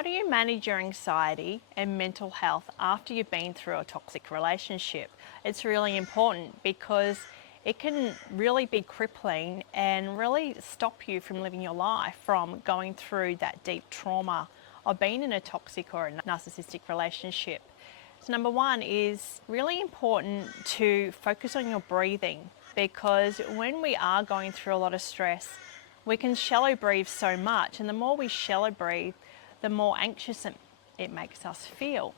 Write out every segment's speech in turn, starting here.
how do you manage your anxiety and mental health after you've been through a toxic relationship? It's really important because it can really be crippling and really stop you from living your life, from going through that deep trauma of being in a toxic or a narcissistic relationship. So number one is really important to focus on your breathing, because when we are going through a lot of stress, we can shallow breathe so much, and the more we shallow breathe, the more anxious it makes us feel.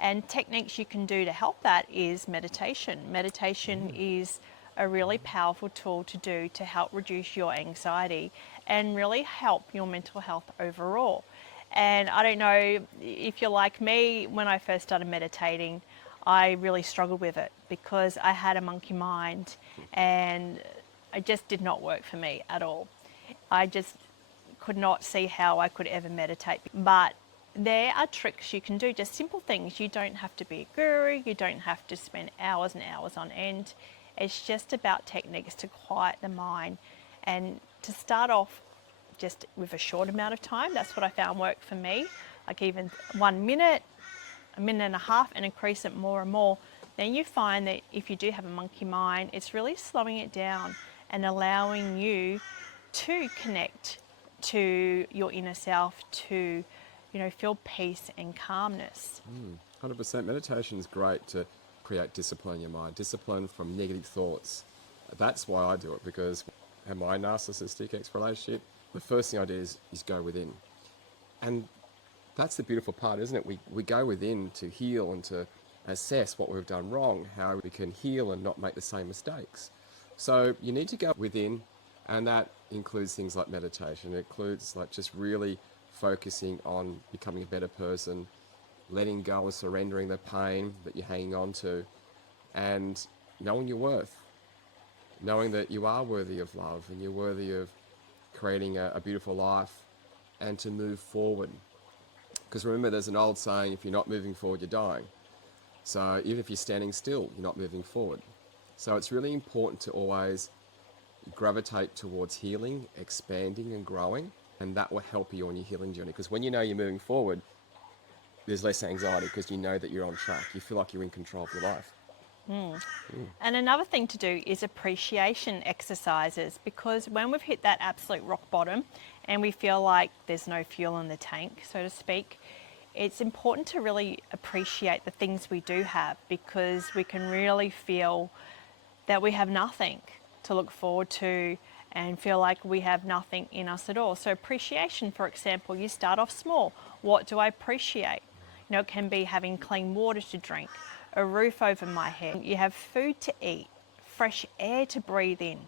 And techniques you can do to help that is meditation. Meditation is a really powerful tool to do to help reduce your anxiety and really help your mental health overall. And I don't know if you're like me, when I first started meditating, I really struggled with it because I had a monkey mind and it just did not work for me at all. I just could not see how I could ever meditate. But there are tricks you can do, just simple things. You don't have to be a guru, you don't have to spend hours and hours on end. It's just about techniques to quiet the mind and to start off just with a short amount of time. That's what I found worked for me, like even 1 minute, a minute and a half, and increase it more and more. Then you find that if you do have a monkey mind, it's really slowing it down and allowing you to connect to your inner self, to feel peace and calmness. 100%. Meditation is great to create discipline in your mind, discipline from negative thoughts. That's why I do it, because in my narcissistic ex-relationship, the first thing I did is go within. And that's the beautiful part, isn't it? We go within to heal and to assess what we've done wrong, how we can heal and not make the same mistakes. So you need to go within, and that includes things like meditation. It includes like just really focusing on becoming a better person, letting go and surrendering the pain that you're hanging on to, and knowing your worth, knowing that you are worthy of love and you're worthy of creating a beautiful life and to move forward. Because remember, there's an old saying, if you're not moving forward, you're dying. So even if you're standing still, you're not moving forward. So it's really important to always gravitate towards healing, expanding and growing, and that will help you on your healing journey. Because when you know you're moving forward, there's less anxiety because you know that you're on track. You feel like you're in control of your life. And another thing to do is appreciation exercises, because when we've hit that absolute rock bottom and we feel like there's no fuel in the tank, so to speak, it's important to really appreciate the things we do have, because we can really feel that we have nothing to look forward to and feel like we have nothing in us at all. So appreciation, for example, you start off small. What do I appreciate? It can be having clean water to drink, a roof over my head. You have food to eat, fresh air to breathe in,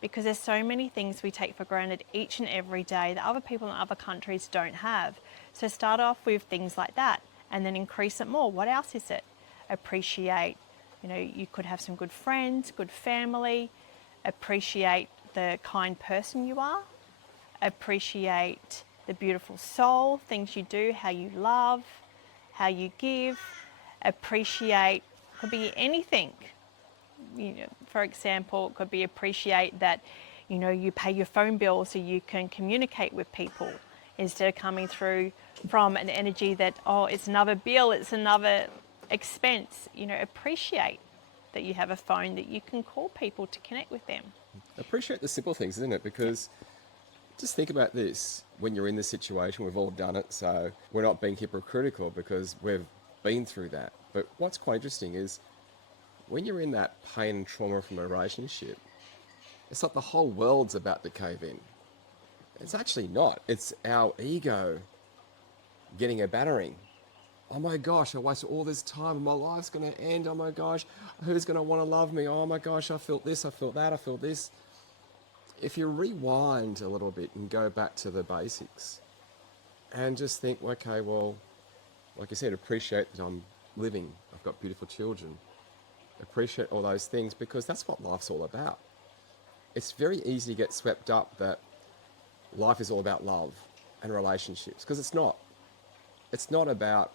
because there's so many things we take for granted each and every day that other people in other countries don't have. So start off with things like that and then increase it more. What else is it? Appreciate, you could have some good friends, good family, appreciate the kind person you are, appreciate the beautiful soul, things you do, how you love, how you give, appreciate, could be anything. For example, it could be appreciate that, you pay your phone bill so you can communicate with people instead of coming through from an energy that, oh, it's another bill, it's another expense. Appreciate that you have a phone that you can call people to connect with them. Appreciate the simple things, isn't it? Because just think about this. When you're in this situation, we've all done it, so we're not being hypocritical because we've been through that. But what's quite interesting is when you're in that pain and trauma from a relationship, it's like the whole world's about to cave in. It's actually not. It's our ego getting a battering. Oh my gosh, I wasted all this time and my life's going to end. Oh my gosh, who's going to want to love me? Oh my gosh, I felt this, I felt that, I felt this. If you rewind a little bit and go back to the basics and just think, okay, well, like I said, appreciate that I'm living. I've got beautiful children. Appreciate all those things, because that's what life's all about. It's very easy to get swept up that life is all about love and relationships, because it's not. It's not about,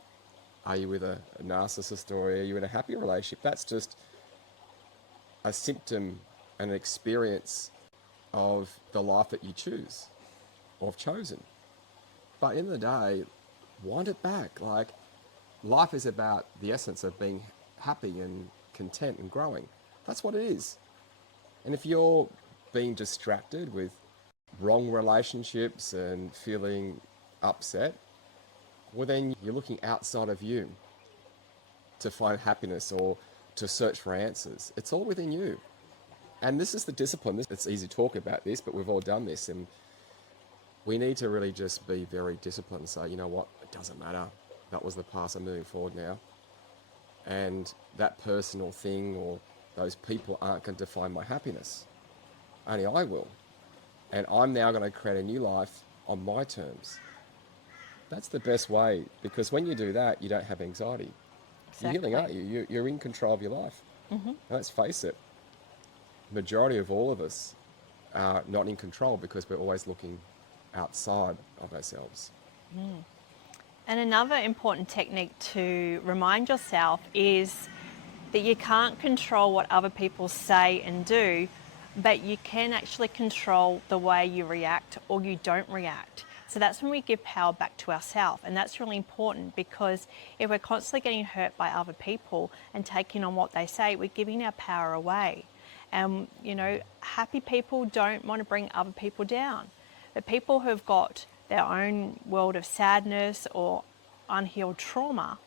are you with a narcissist or are you in a happy relationship? That's just a symptom and an experience of the life that you choose or have chosen. But in the day, wind it back. Like, life is about the essence of being happy and content and growing. That's what it is. And if you're being distracted with wrong relationships and feeling upset, well, then you're looking outside of you to find happiness or to search for answers. It's all within you. And this is the discipline. It's easy to talk about this, but we've all done this. And we need to really just be very disciplined and say, you know what, it doesn't matter. That was the past, I'm moving forward now. And that person or thing or those people aren't going to define my happiness. Only I will. And I'm now going to create a new life on my terms. That's the best way, because when you do that, you don't have anxiety. You're healing, aren't you? You're in control of your life. And let's face it, the majority of all of us are not in control because we're always looking outside of ourselves. And another important technique to remind yourself is that you can't control what other people say and do, but you can actually control the way you react or you don't react. So that's when we give power back to ourselves. And that's really important, because if we're constantly getting hurt by other people and taking on what they say, we're giving our power away. And, you know, happy people don't want to bring other people down. But people who've got their own world of sadness or unhealed trauma,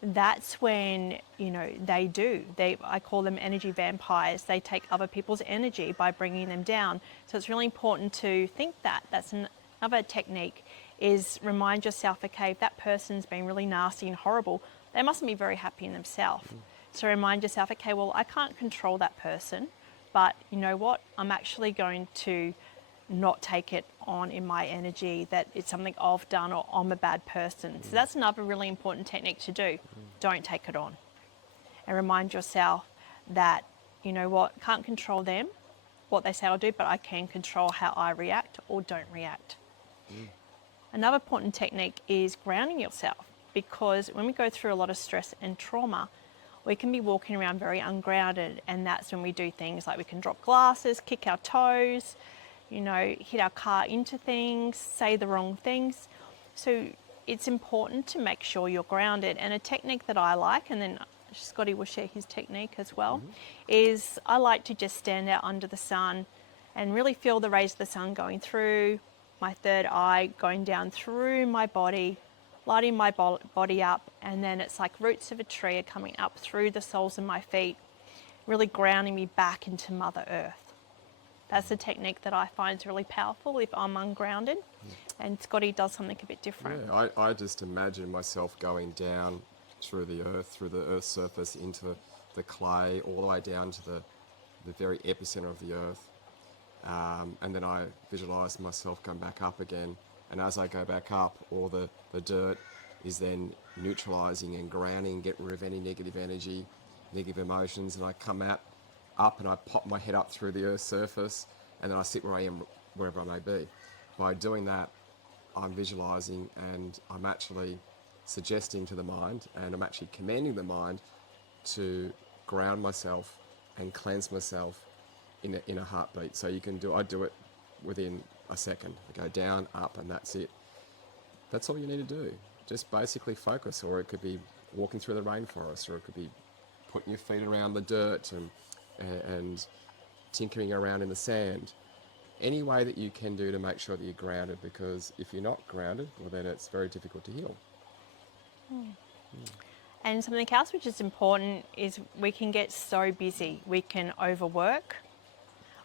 that's when, you know, I call them energy vampires. They take other people's energy by bringing them down. So it's really important to think that. That's another technique, is remind yourself, okay, if that person's been really nasty and horrible, they mustn't be very happy in themselves. So remind yourself, okay, well, I can't control that person, but you know what? I'm actually going to not take it on in my energy that it's something I've done or I'm a bad person. So that's another really important technique to do. Don't take it on. And remind yourself that, you know what, can't control them, what they say or do, but I can control how I react or don't react. Another important technique is grounding yourself, because when we go through a lot of stress and trauma, we can be walking around very ungrounded, and that's when we do things like we can drop glasses, kick our toes, you know, hit our car into things, say the wrong things. So it's important to make sure you're grounded. And a technique that I like, and then Scotty will share his technique as well, is I like to just stand out under the sun and really feel the rays of the sun going through my third eye, going down through my body, lighting my body up, and then it's like roots of a tree are coming up through the soles of my feet, really grounding me back into Mother Earth. That's a technique that I find is really powerful if I'm ungrounded, and Scotty does something a bit different. Yeah, I just imagine myself going down through the earth's surface into the clay, all the way down to the very epicenter of the earth. And then I visualize myself going back up again. And as I go back up, all the dirt is then neutralizing and grounding, getting rid of any negative energy, negative emotions. And I come out up and I pop my head up through the earth's surface, and then I sit where I am, wherever I may be. By doing that, I'm visualizing and I'm actually suggesting to the mind, and I'm actually commanding the mind to ground myself and cleanse myself in a heartbeat. So I do it within a second. I go down, up, and that's it. That's all you need to do. Just basically focus, or it could be walking through the rainforest, or it could be putting your feet around the dirt and tinkering around in the sand. Any way that you can do to make sure that you're grounded, because if you're not grounded, well, then it's very difficult to heal. And something else which is important is we can get so busy. We can overwork,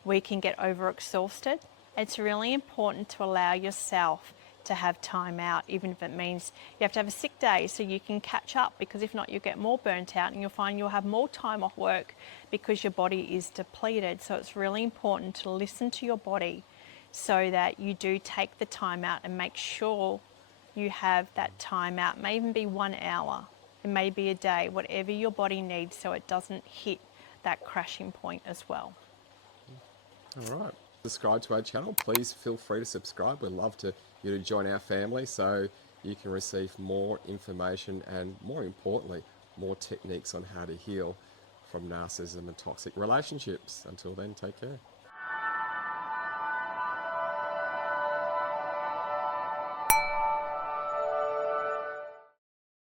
we can get overexhausted. It's really important to allow yourself to have time out, even if it means you have to have a sick day so you can catch up, because if not, you'll get more burnt out and you'll find you'll have more time off work because your body is depleted. So it's really important to listen to your body so that you do take the time out and make sure you have that time out. It may even be 1 hour, it may be a day, whatever your body needs, so it doesn't hit that crashing point as well. All right. Subscribe to our channel. Please feel free to subscribe. We'd love you to join our family so you can receive more information and, more importantly, more techniques on how to heal from narcissism and toxic relationships. Until then, take care.